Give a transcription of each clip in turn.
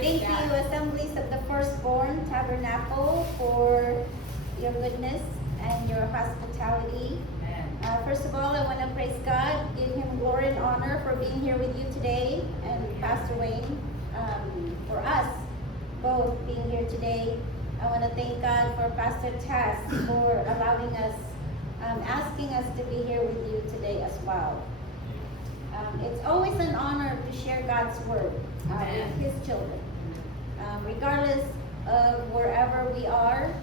Thank you, Assemblies of the Firstborn Tabernacle, for your goodness and your hospitality. First of all, I want to praise God, give Him glory and honor for being here with you today, and Pastor Wayne, for us both being here today. I want to thank God for Pastor Tess for allowing us, asking us to be here with you today as well. It's always an honor to share God's word with His children, regardless of wherever we are,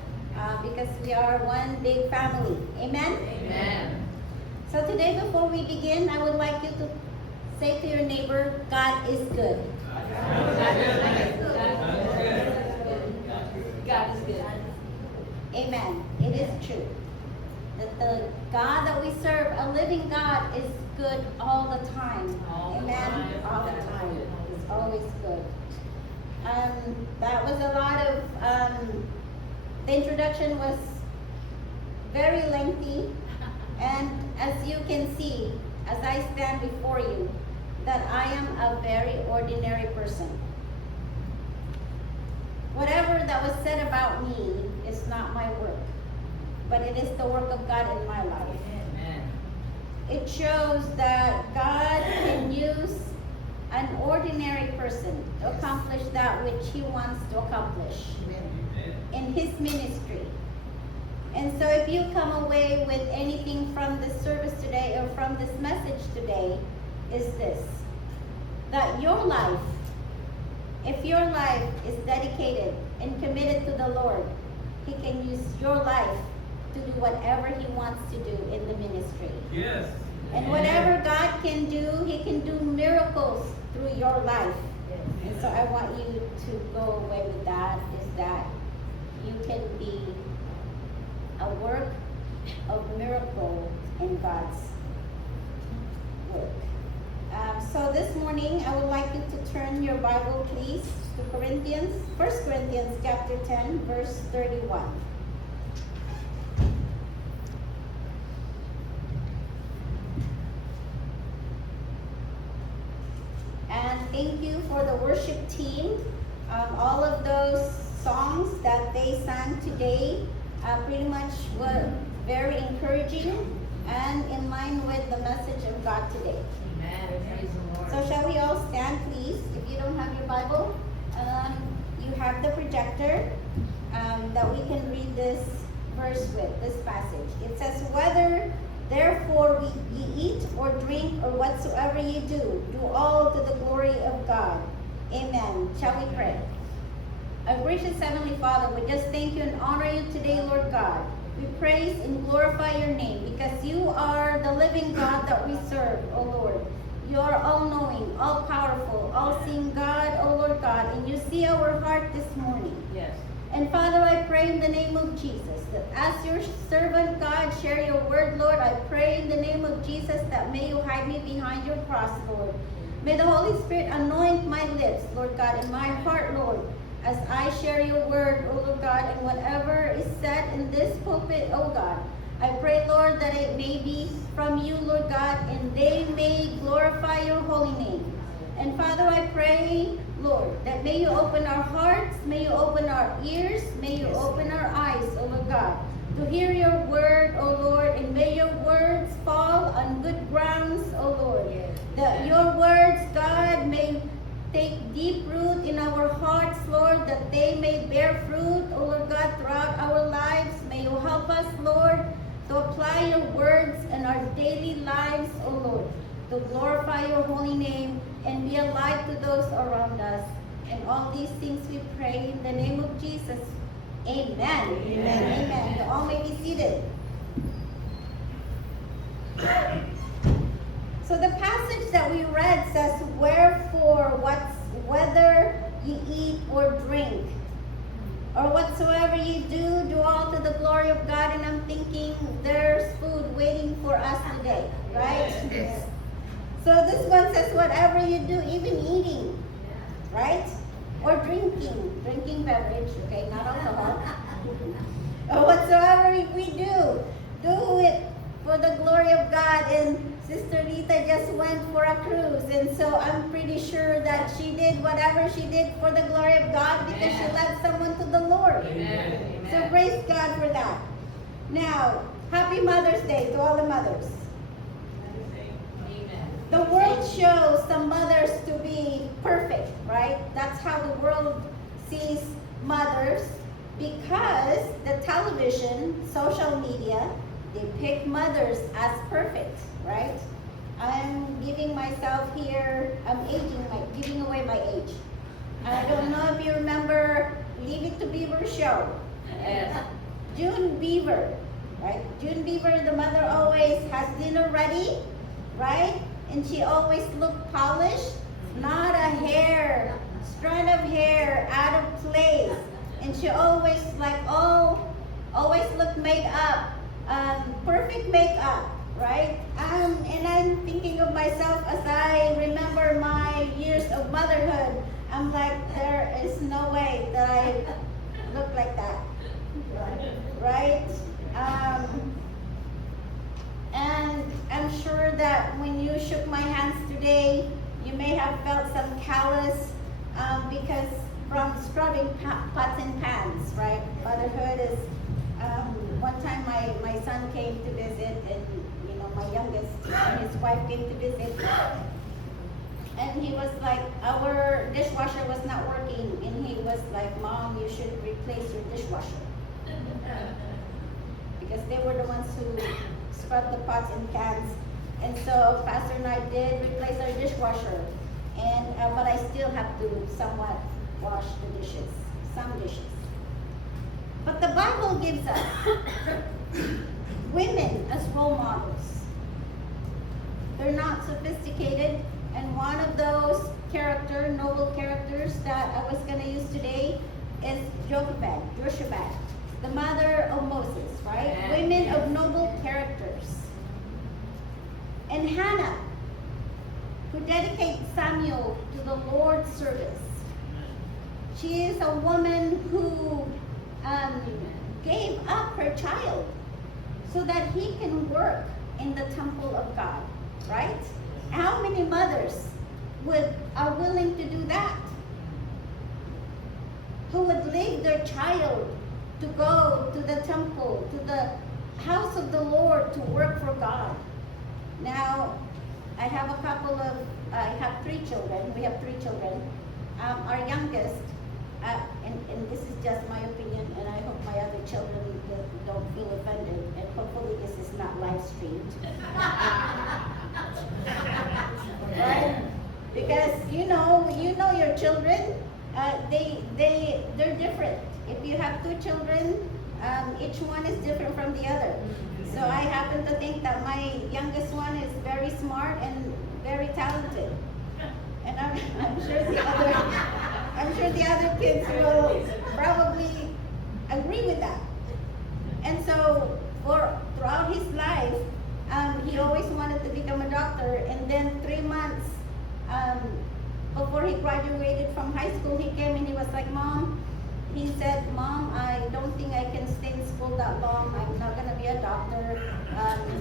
because we are one big family. Amen? Amen. So today, before we begin, I would like you to say to your neighbor, God is good. God is good. Amen. It is true that the God that we serve, a living God, is good all the time. Amen. All the time. He's always good. That was a lot of, the introduction was very lengthy. And as you can see, as I stand before you, that I am a very ordinary person. Whatever that was said about me is not my work, but it is the work of God in my life. Amen. It shows that God can use an ordinary person to accomplish that which He wants to accomplish in His ministry. And so if you come away with anything from this service today or from this message today, is this: that your life, if your life is dedicated and committed to the Lord, He can use your life to do whatever He wants to do in the ministry. Yes. And whatever God can do, He can do miracles through your life. And so I want you to go away with that, is that you can be a work of miracle in God's work. So this morning, I would like you to turn your Bible, please, to Corinthians, 1 Corinthians chapter 10, verse 31. And thank you for the worship team. All of those songs that they sang today pretty much were very encouraging and in line with the message of God today. Amen. Praise the Lord. So shall we all stand, please? If you don't have your Bible, you have the projector that we can read this verse with, this passage. It says, "Whether therefore ye eat or drink or whatsoever ye do, do all to the glory of God." Amen. Shall we pray? Our gracious Heavenly Father, we just thank you and honor you today, Lord God. We praise and glorify your name because you are the living God that we serve, O Lord. You are all-knowing, all-powerful, all-seeing God, O Lord God, and you see our heart this morning. Yes. And Father, I pray in the name of Jesus that as your servant, God, share your word, Lord, I pray in the name of Jesus that may you hide me behind your cross, Lord. May the Holy Spirit anoint my lips, Lord God, and my heart, Lord, as I share your word, O Lord God, and whatever is said in this pulpit, O God. I pray, Lord, that it may be from you, Lord God, and they may glorify your holy name. And Father, I pray, Lord, that may you open our hearts, may you open our ears, may you open our eyes, O Lord God, to hear your word, O Lord, and may your words fall on good grounds, O Lord. That your words, God, may take deep root in our hearts, Lord, that they may bear fruit, O Lord God, throughout our lives. May you help us, Lord, to apply your words in our daily lives, O Lord, to glorify your holy name and be a light to those around us. And all these things we pray in the name of Jesus. Amen. Amen. Amen. You all may be seated. So the passage that we read says, "Wherefore, whether ye eat or drink, or whatsoever ye do, do all to the glory of God." And I'm thinking there's food waiting for us today, right? Yes. So this one says, whatever you do, even eating, right? Or drinking beverage, okay, not alcohol. Or whatsoever we do, do it for the glory of God. And Sister Rita just went for a cruise, and so I'm pretty sure that she did whatever she did for the glory of God because she Amen. led someone to the Lord. Amen. So praise God for that. Now, happy Mother's Day to all the mothers. Amen. The world shows some mothers to be perfect, right? That's how the world sees mothers because the television, social media, they pick mothers as perfect, right? I'm giving myself here, I'm giving away my age. I don't know if you remember Leave It to Beaver show. Yes. June Beaver, right? June Beaver, the mother always has dinner ready, right? And she always looked polished, not a strand of hair out of place. And she always always looked made up, perfect makeup, right? And I'm thinking of myself as I remember my years of motherhood. I'm like, there is no way that I look like that, right? And I'm sure that when you shook my hands today, you may have felt some callous because from scrubbing pots and pans, right? Motherhood is, one time my son came to visit, and my youngest, his wife came to visit, and he was like, our dishwasher was not working, and he was like, Mom, you should replace your dishwasher. Because they were the ones who scrubbed the pots and pans. And so Pastor and I did replace our dishwasher. And but I still have to somewhat wash the dishes, some dishes. But the Bible gives us women as role models. They're not sophisticated, and one of those noble characters that I was going to use today is Jochebed, the mother of Moses, right? Amen. Women of noble characters. And Hannah, who dedicates Samuel to the Lord's service. She is a woman who gave up her child so that he can work in the temple of God, right? How many mothers are willing to do that? Who would leave their child to go to the temple, to the house of the Lord to work for God? Now, I have 3 children. We have 3 children. Our youngest, and this is just my opinion, and I hope my other children don't feel offended, and hopefully this is not live streamed. Right? Because you know your children, they're different. If you have 2 children, each one is different from the other. So I happen to think that my youngest one is very smart and very talented, and I'm sure the other kids will probably agree with that. And so throughout his life, he always wanted to become a doctor, and then 3 months before he graduated from high school, he came and he was like, he said, Mom, I don't think I can stay in school that long. I'm not going to be a doctor.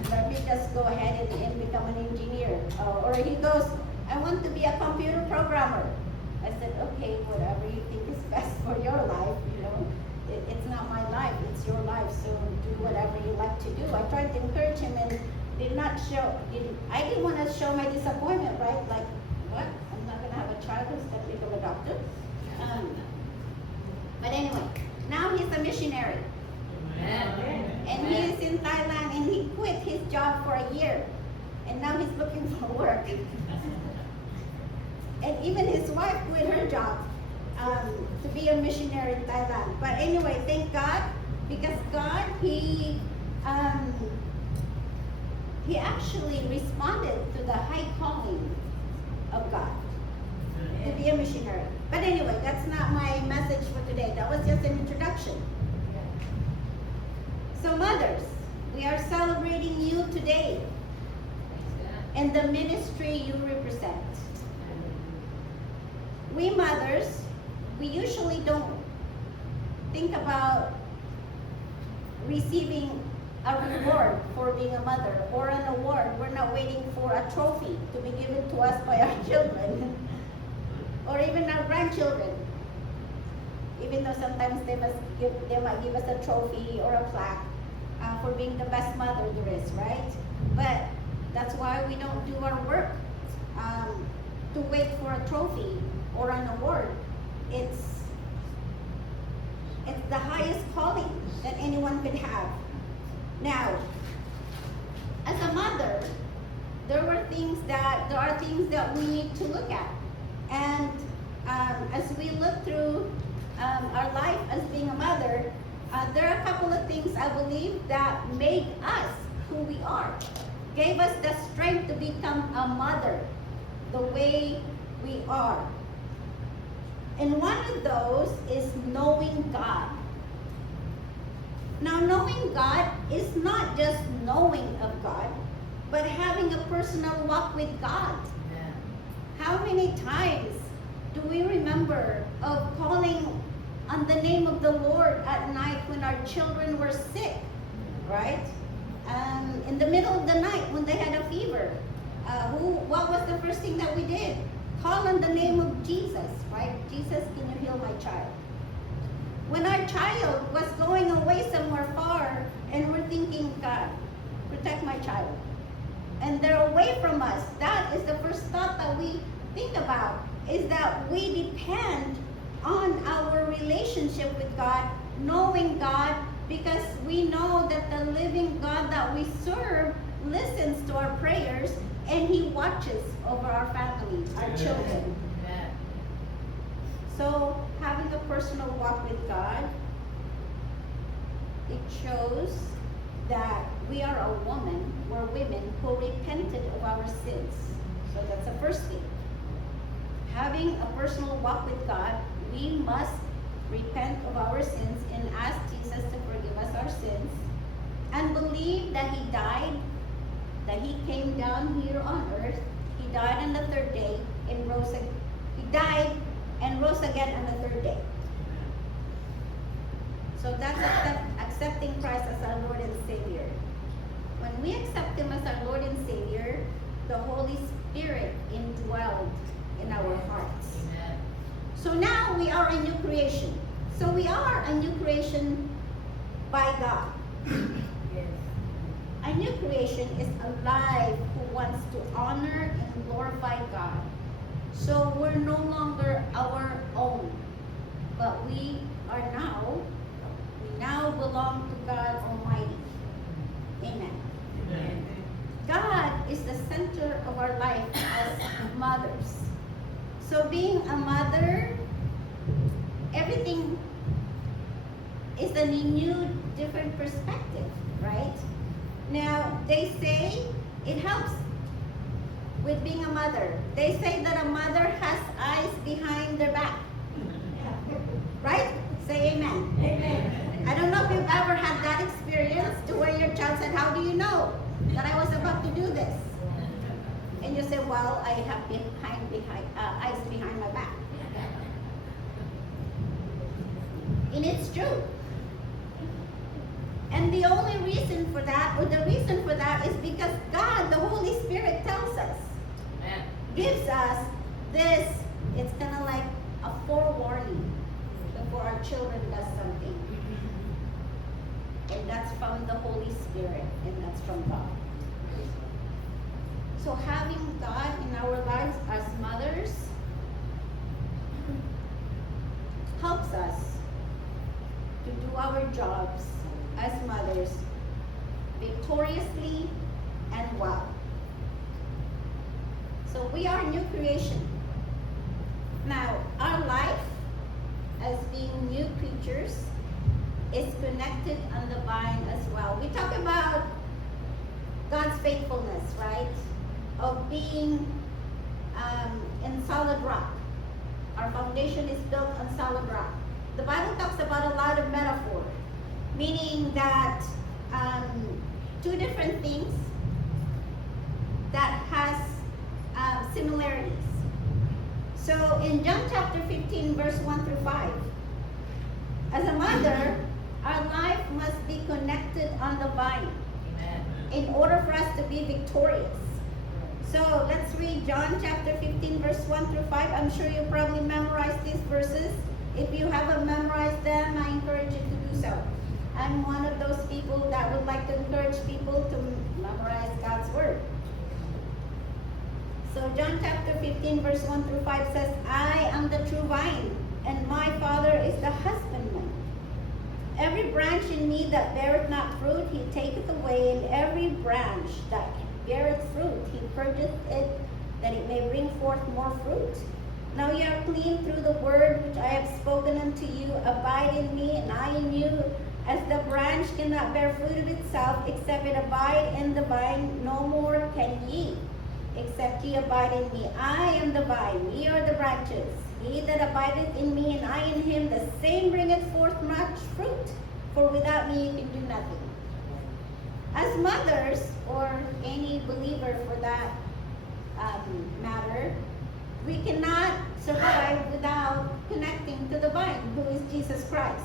Let me just go ahead and become an engineer. Or he goes, I want to be a computer programmer. I said, okay, whatever you think is best for your life, it's not my life, it's your life, so do whatever you like to do. I tried to encourage him and I didn't want to show my disappointment, right? Like, what? I'm not going to have a child who's going to become a doctor. But anyway, now he's a missionary. Amen. And he is in Thailand, and he quit his job for a year. And now he's looking for work. And even his wife quit her job to be a missionary in Thailand. But anyway, thank God, because God, he actually responded to the high calling of God to be a missionary. But anyway, that's not my message for today. That was just an introduction. So mothers, we are celebrating you today and the ministry you represent. We mothers, we usually don't think about receiving a reward for being a mother or an award. We're not waiting for a trophy to be given to us by our children or even our grandchildren. Even though sometimes they might give us a trophy or a plaque for being the best mother there is, right? But that's why we don't do our work to wait for a trophy or an award. It's the highest calling that anyone could have. Now, as a mother, there are things that we need to look at. And as we look through our life as being a mother, there are a couple of things I believe that made us who we are, gave us the strength to become a mother the way we are. And one of those is knowing God. Now, knowing God is not just knowing of God, but having a personal walk with God. Amen. How many times do we remember of calling on the name of the Lord at night when our children were sick, right? In the middle of the night when they had a fever, what was the first thing that we did? Call on the name of Jesus, right? Jesus, can you heal my child? When our child was going away somewhere far and we're thinking, God, protect my child. And they're away from us, that is the first thought that we think about, is that we depend on our relationship with God, knowing God, because we know that the living God that we serve listens to our prayers and He watches over our family, our children. Amen. So having a personal walk with God, it shows that we are we're women who repented of our sins. So that's the first thing. Having a personal walk with God, we must repent of our sins and ask Jesus to forgive us our sins and believe that He died, that He came down here on earth. He died on the third day and rose again. He died and rose again on the third day. So that's accepting Christ as our Lord and Savior. When we accept Him as our Lord and Savior, the Holy Spirit indwelled in our hearts. Amen. So now we are a new creation. So we are a new creation by God. Yes. A new creation is alive who wants to honor and glorify God. So we're no longer our own, but we now belong to God Almighty. Amen. Amen. God is the center of our life as mothers. So being a mother, everything is a new, different perspective, right? Now, they say it helps with being a mother. They say that a mother has eyes behind their back. Right? Say amen. Amen. I don't know if you've ever had that experience to where your child said, how do you know that I was about to do this? And you say, well, I have eyes behind my back. And it's true. And the only reason for that, or the reason for that, is because God, the Holy Spirit, tells us, Amen. gives us this, it's kind of like a forewarning before our children does something. And that's from the Holy Spirit, and that's from God. So having God in our lives as mothers helps us to do our jobs as mothers victoriously and well. So we are new creation. Now, our life as being new creatures is connected on the vine as well. We talk about God's faithfulness, right? Of being in solid rock. Our foundation is built on solid rock. The Bible talks about a lot of metaphor, meaning that two different things that has similarities. So in John chapter 15, verse 1 through 5, as a mother, Our life must be connected on the vine Amen. in order for us to be victorious. So let's read John chapter 15 verse 1 through 5. I'm sure you probably memorized these verses. If you haven't memorized them, I encourage you to do so. I'm one of those people that would like to encourage people to memorize God's word. So John chapter 15 verse 1 through 5 says, I am the true vine, and my Father is the husbandman. Every branch in me that beareth not fruit, he taketh away, and every branch that beareth fruit, he purgeth it, that it may bring forth more fruit. Now ye are clean through the word which I have spoken unto you. Abide in me, and I in you. As the branch cannot bear fruit of itself, except it abide in the vine, no more can ye, except ye abide in me. I am the vine, ye are the branches. He that abideth in me, and I in him, the same bringeth forth much fruit. For without me ye can do nothing. As mothers, or any believer for that matter, we cannot survive without connecting to the vine, who is Jesus Christ.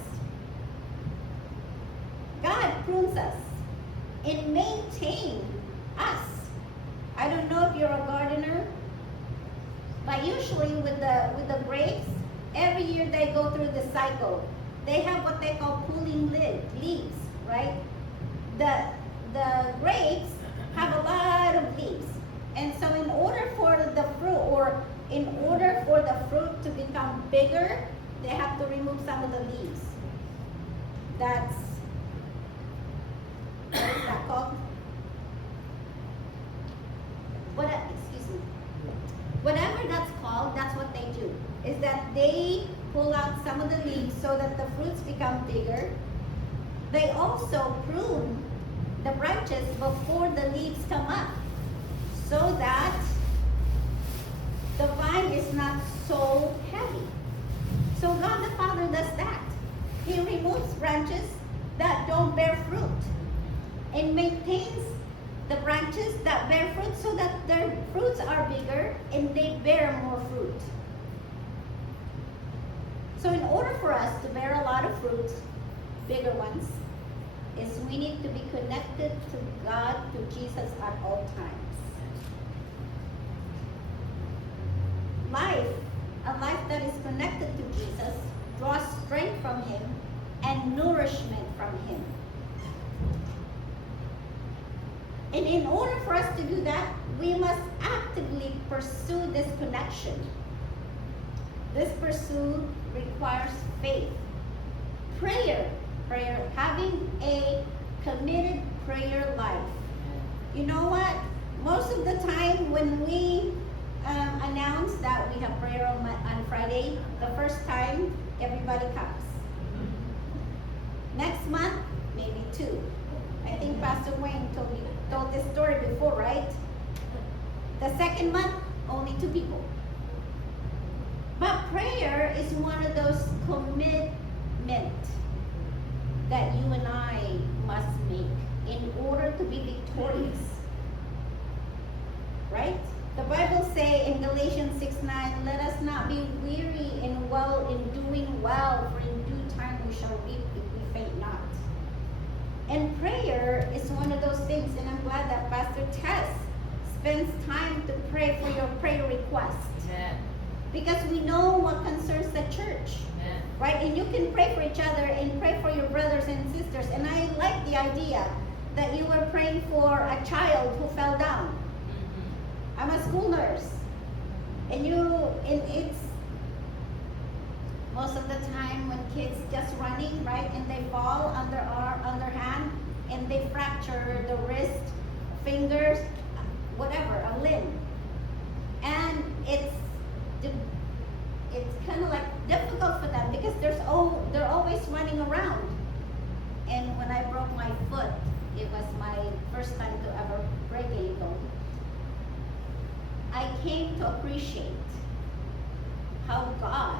God prunes us and maintains us. I don't know if you're a gardener, but usually with the grapes, every year they go through the cycle. They have what they call pulling leaves, right? The grapes have a lot of leaves. And so in order for the fruit to become bigger, they have to remove some of the leaves. That's, what is that called? Excuse me. Whatever that's called, that's what they do. Is that they pull out some of the leaves so that the fruits become bigger. They also prune the branches before the leaves come up, so that the vine is not so heavy. So God the Father does that. He removes branches that don't bear fruit and maintains the branches that bear fruit so that their fruits are bigger and they bear more fruit. So in order for us to bear a lot of fruit, bigger ones, is we need to be connected to God, to Jesus at all times. A life that is connected to Jesus, draws strength from Him and nourishment from Him. And in order for us to do that, we must actively pursue this connection. This pursuit requires faith. Prayer, having a committed prayer life. You know what? Most of the time when we announce that we have prayer on Friday, the first time everybody comes. Next month, maybe 2. I think Pastor Wayne told this story before, right? The second month, only 2 people. But prayer is one of those commitments that you and I must make in order to be victorious. Right? The Bible says in Galatians 6:9, let us not be weary in doing well, for in due time we shall reap if we faint not. And prayer is one of those things, and I'm glad that Pastor Tess spends time to pray for your prayer requests. Amen. Because we know what concerns the church. Amen. Right? And you can pray for each other and pray for your brothers and sisters. And I like the idea that you were praying for a child who fell down. I'm a school nurse. And it's most of the time when kids just running, right? And they fall on their hand and they fracture the wrist, fingers, whatever, a limb. And it's kind of like difficult for them because they're always running around. And when I broke my foot, it was my first time to ever break a bone. I came to appreciate how God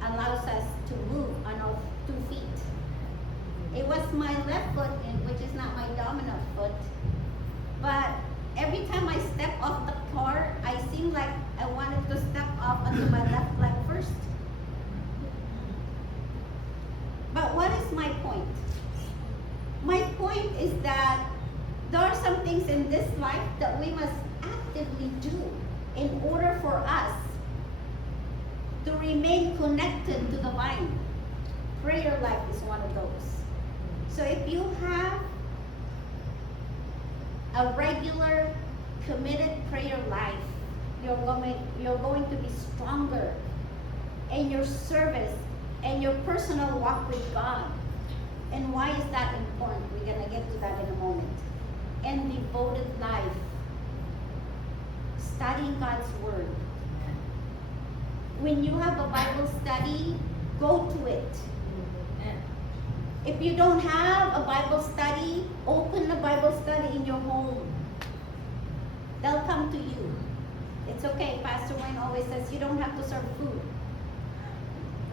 allows us to move on our 2 feet. It was my left foot, which is not my dominant foot, but every time I step off the car, I seem like I wanted to step off onto my left leg first. But what is is my point? My point is that there are some things in this life that we must actively do in order for us to remain connected to the vine. Prayer life is one of those. So if you have a regular, committed prayer life, you're going to be stronger in your service and your personal walk with God. And why is that important? We're going to get to that in a moment. And devoted life. Studying God's Word. When you have a Bible study, go to it. If you don't have a Bible study, open a Bible study in your home. They'll come to you. It's okay. Pastor Wayne always says you don't have to serve food.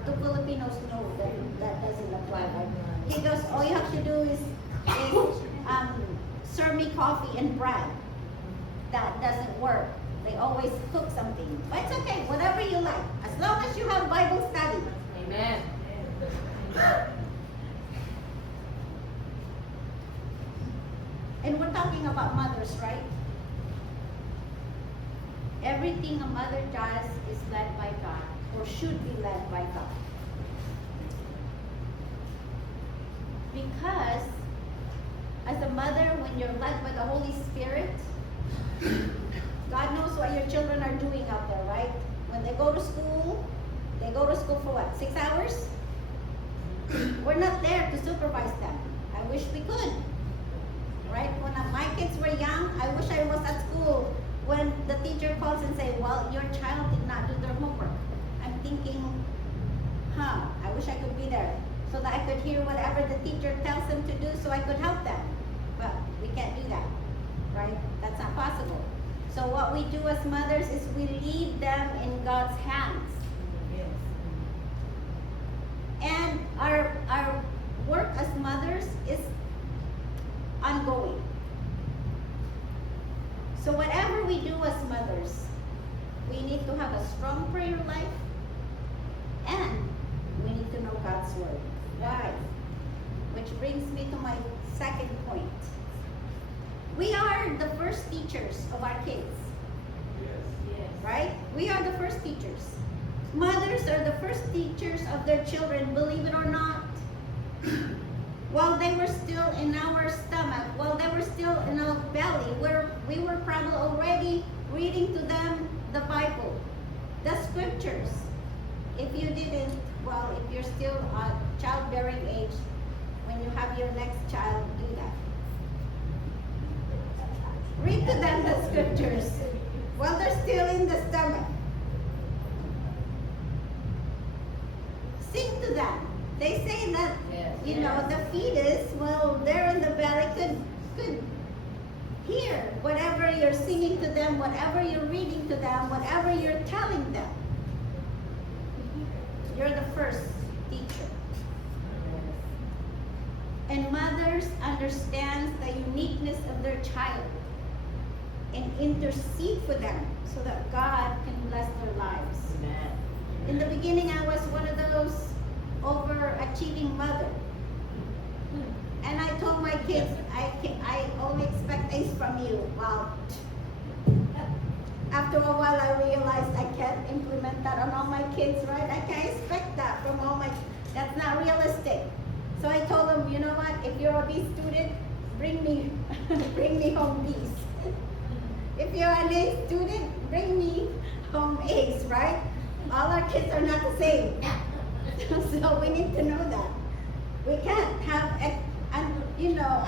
The Filipinos know that doesn't apply. Right? He goes, all you have to do is serve me coffee and bread. That doesn't work. They always cook something. But it's okay, whatever you like. As long as you have Bible study. Amen. And we're talking about mothers, right? Everything a mother does is led by God, or should be led by God. Because as a mother, when you're led by the Holy Spirit, God knows what your children are doing out there, right? When they go to school for what, 6 hours? We're not there to supervise them. I wish we could. Right? When my kids were young, I wish I was at school when the teacher calls and say, well, your child did not do their homework. I'm thinking, I wish I could be there so that I could hear whatever the teacher tells them to do so I could help them. But we can't do that, right? That's not possible. So what we do as mothers is we leave them in God's hands. And our work as mothers is ongoing. So whatever we do as mothers, we need to have a strong prayer life and we need to know God's Word. Why? Which brings me to my second point. We are the first teachers of our kids. Yes. Right? We are the first teachers. Mothers are the first teachers of their children, believe it or not. While they were still in our stomach, while they were still in our belly, we were probably already reading to them the Bible, the scriptures. If you didn't, well, if you're still at childbearing age, when you have your next child, do that. Read to them the scriptures while they're still in the stomach. Sing to them. They say that, the fetus, well, they're in the belly, could hear whatever you're singing to them, whatever you're reading to them, whatever you're telling them. You're the first teacher. And mothers understand the uniqueness of their child and intercede for them so that God can bless their lives. Amen. In the beginning, I was one of those overachieving mother. And I told my kids, I only expect A's from you. Well, after a while, I realized I can't implement that on all my kids, right? I can't expect that from all my, that's not realistic. So I told them, you know what, if you're a B student, bring me home B's. If you're an A student, bring me home A's, right? All our kids are not the same. So we need to know that. We can't have,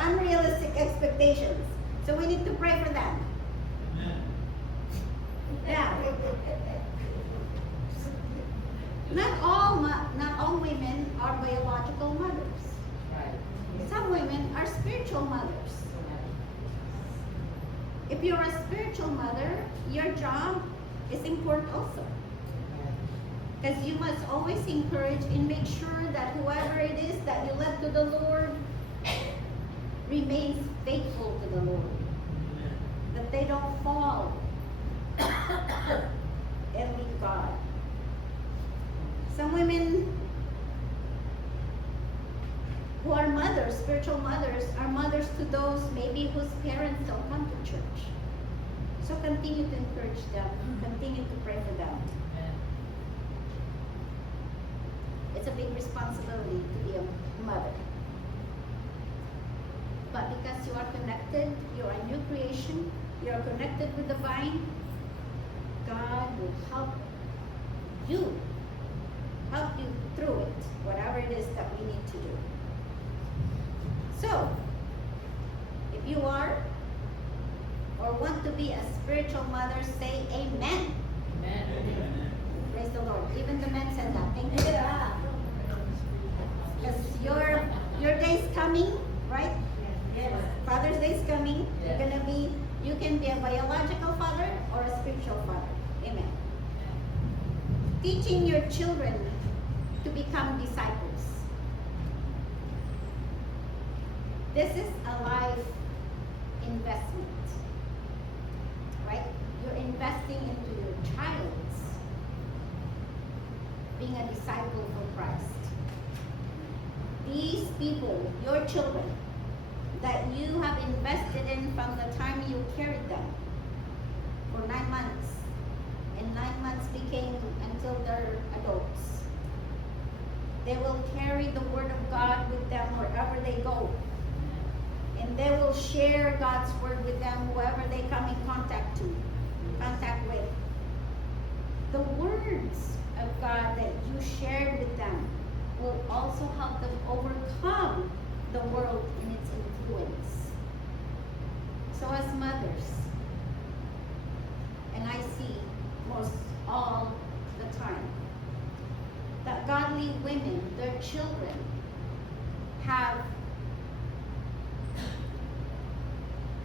unrealistic expectations. So we need to pray for them. Yeah. Not all women are biological mothers. Right. Some women are spiritual mothers. If you're a spiritual mother, your job is important also. Because you must always encourage and make sure that whoever it is that you led to the Lord remains faithful to the Lord. That they don't fall and leave God. Some women mothers, spiritual mothers, are mothers to those maybe whose parents don't come to church. So continue to encourage them. Continue to pray for them. Amen. It's a big responsibility to be a mother. But because you are connected, you are a new creation, you are connected with the vine, God will help you through it, whatever it is that we need to do. So, if you are or want to be a spiritual mother, say amen. Amen. Praise the Lord. Even the men said that. Thank you. Because your day's coming, right? Yes. Father's Day is coming. Yes. You can be a biological father or a spiritual father. Amen. Teaching your children to become disciples. This is a life investment, right? You're investing into your child's being a disciple for Christ. These people, your children, that you have invested in from the time you carried them for 9 months, and 9 months became until they're adults. They will carry the word of God with them wherever they go. And they will share God's word with them whoever they come in contact with. The words of God that you shared with them will also help them overcome the world and its influence. So as mothers, and I see most all the time, that godly women, their children, have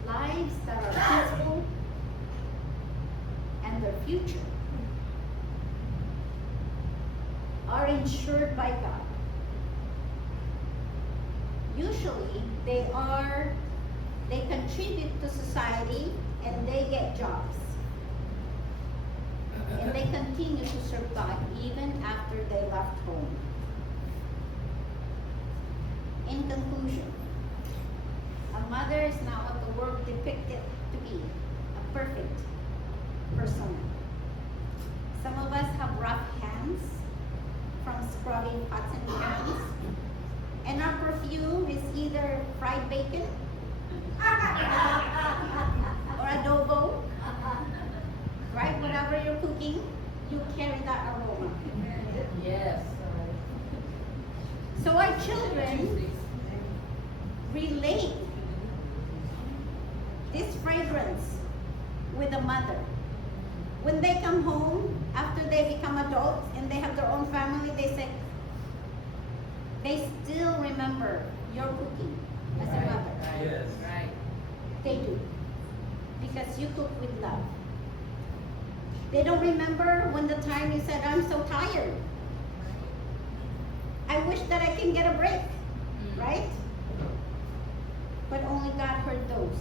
lives that are peaceful, and their future are insured by God. Usually, they contribute to society and they get jobs. And they continue to serve God even after they left home. In conclusion, a mother is not what the world depicted to be, a perfect persona. Some of us have rough hands from scrubbing pots and pans, and our perfume is either fried bacon or adobo, right? Whatever you're cooking, you carry that aroma. Yes. So our children relate this fragrance with a mother. When they come home, after they become adults and they have their own family, they say, they still remember your cooking as a mother. Right. Yes. Right. They do. Because you cook with love. They don't remember when the time you said, I'm so tired. I wish that I can get a break. Right? But only God heard those.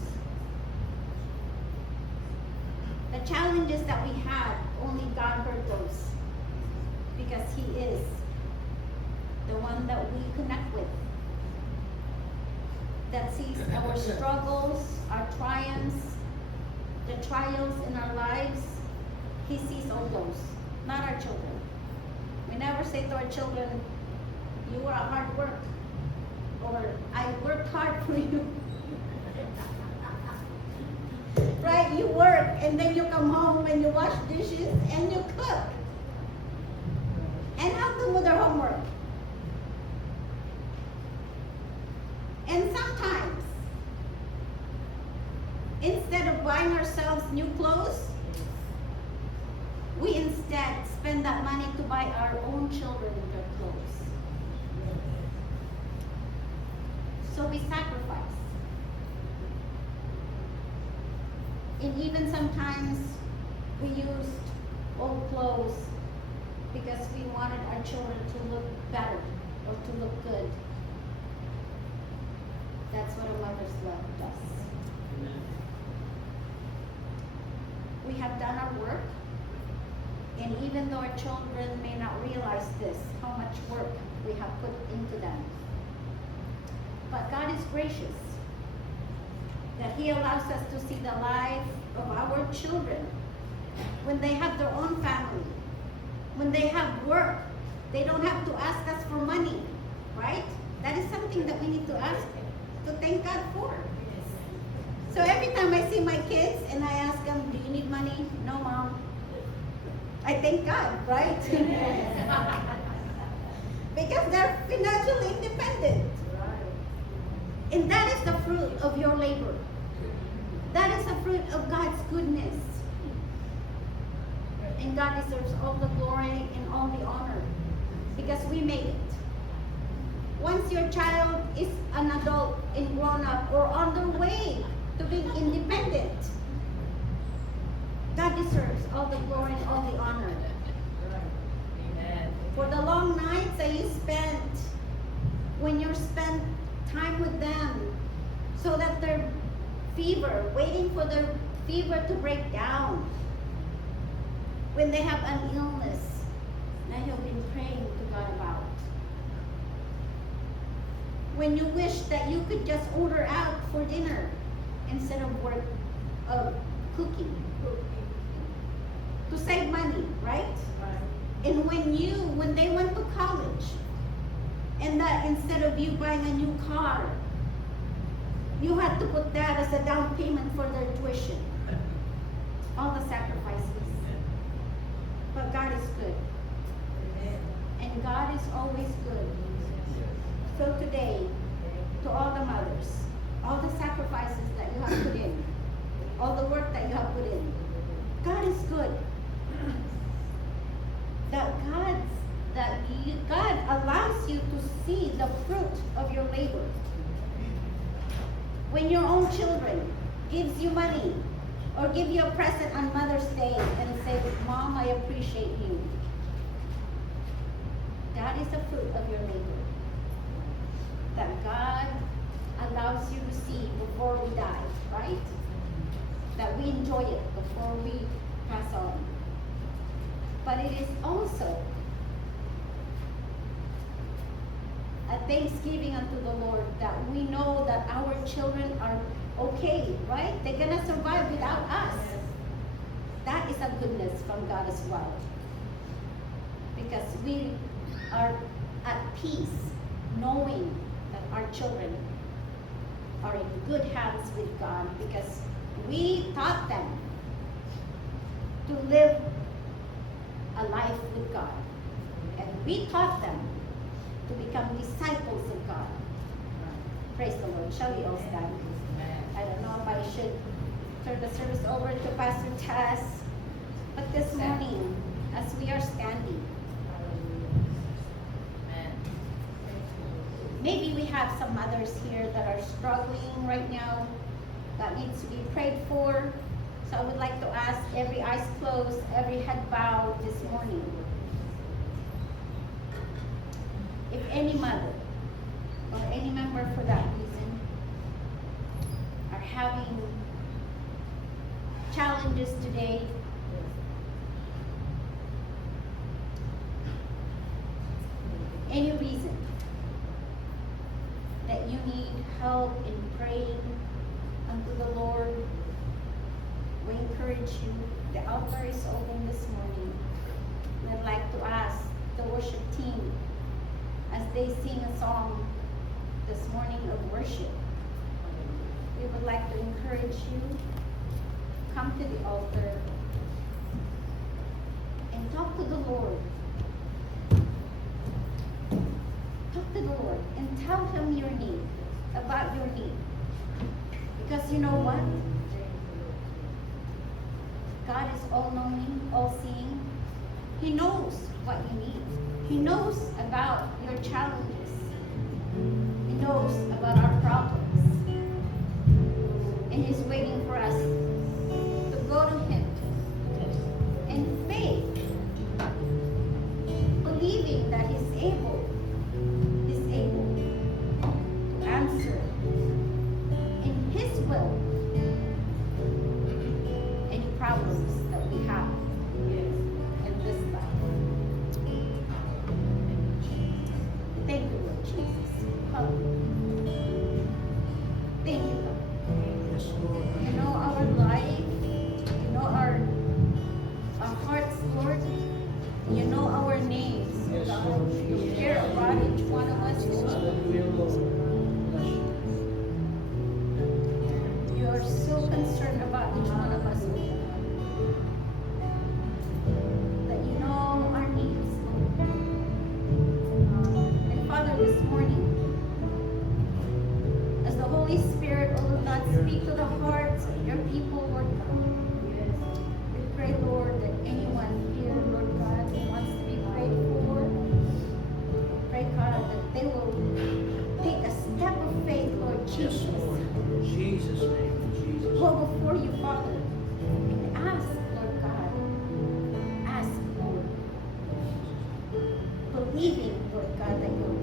The challenges that we had, only God heard those. Because He is the one that we connect with. That sees our struggles, our triumphs, the trials in our lives. He sees all those, not our children. We never say to our children, you were a hard work, or I worked hard for you. Right? You work and then you come home and you wash dishes and you cook. And help them with their homework. And sometimes, instead of buying ourselves new clothes, we instead spend that money to buy our own children their clothes. So we sacrifice. And even sometimes we used old clothes because we wanted our children to look better or to look good. That's what a mother's love does. We have done our work, and even though our children may not realize this, how much work we have put into them. But God is gracious that He allows us to see the life of our children when they have their own family, when they have work. They don't have to ask us for money, right? That is something that we need to ask, to thank God for. So every time I see my kids and I ask them, do you need money? No, Mom. I thank God, right? Because they're financially independent. And that is the fruit of your labor. That is the fruit of God's goodness. And God deserves all the glory and all the honor because we made it. Once your child is an adult and grown up or on their way to being independent, God deserves all the glory and all the honor. Amen. For the long nights that you spent, when you spend time with them, so that their fever, waiting for their fever to break down, when they have an illness that you've been praying to God about. When you wish that you could just order out for dinner instead of cooking. To save money, right? And when they went to college, and that instead of you buying a new car, you had to put that as a down payment for their tuition. All the sacrifices. But God is good. And God is always good. So today, to all the mothers, all the sacrifices that you have put in, all the work that you have put in, God is good. God allows you to see the fruit of your labor. When your own children gives you money or give you a present on Mother's Day and say, Mom, I appreciate you. That is the fruit of your labor. That God allows you to see before we die, right? That we enjoy it before we pass on. But it is also a thanksgiving unto the Lord that we know that our children are okay, right? They're gonna survive without us. That is a goodness from God as well. Because we are at peace knowing that our children are in good hands with God because we taught them to live a life with God. And we taught them to become disciples of God. Praise the Lord. Shall we all stand? I don't know if I should turn the service over to Pastor Tess, but this morning, as we are standing, maybe we have some mothers here that are struggling right now, that needs to be prayed for. So I would like to ask every eyes closed, every head bowed this morning. If any mother or any member for that reason are having challenges today, any reason that you need help in praying unto the Lord, we encourage you. The altar is open this morning. And I'd like to ask the worship team, as they sing a song this morning of worship, we would like to encourage you, come to the altar and talk to the Lord. Talk to the Lord and tell Him your need, about your need. Because you know what? God is all-knowing, all-seeing. He knows what you need. He knows about your challenges. He knows about our problems. And He's waiting for us to go to Him in faith, believing that He's able to answer in His will any problems that we have in this life. Thank you, Lord Jesus. Hallelujah. names, oh Yes, God. Lord You Jesus. care about each one of us, Lord. Hallelujah, Lord. Bless you. You are so concerned about each one of us, oh God. That you know our needs, Lord. And Father, this morning, as the Holy Spirit, oh Lord God, speak to the hearts of your people, Lord God. We pray, Lord, that anyone here, Lord God, who wants to be prayed for, pray, God, that they will take a step of faith, Lord Yes, Jesus. Lord. In Jesus' name. In Jesus' Go name. before you, Father, and ask, Lord God. Ask, Lord. Believing, Lord God, that your